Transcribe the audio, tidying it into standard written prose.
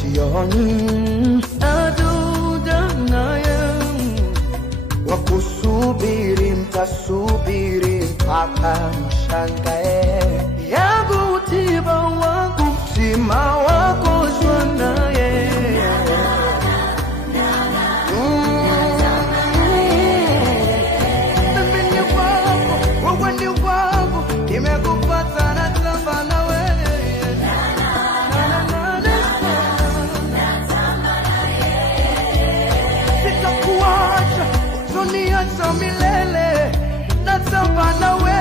jioni adudanaye wakusubiri mtasubiri mpaka mshangae yangu tiba wangu mtima wako shwanaye Milele natamba nawe